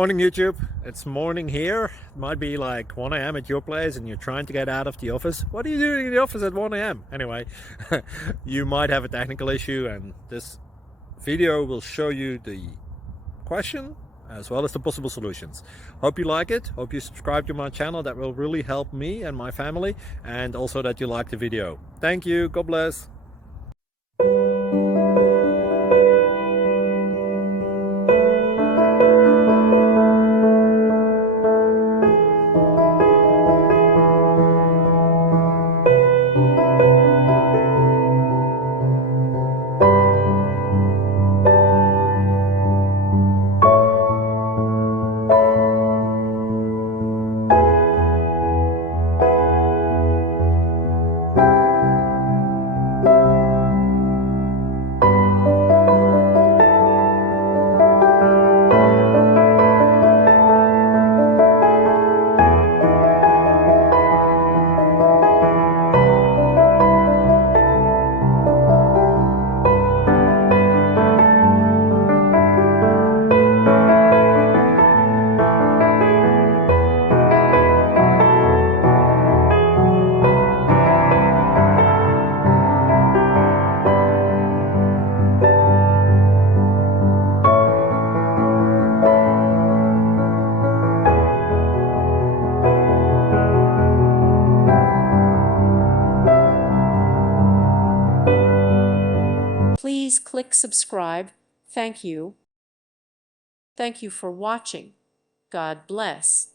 Morning YouTube, it's morning here. It might be like 1 a.m. at your place and you're trying to get out of the office. What are you doing in the office at 1 a.m.? Anyway, you might have a technical issue and this video will show you the question as well as the possible solutions. Hope you like it, hope you subscribe to my channel. That will really help me and my family, and also that you like the video. Thank you, God bless. Please click subscribe. Thank you. Thank you for watching. God bless.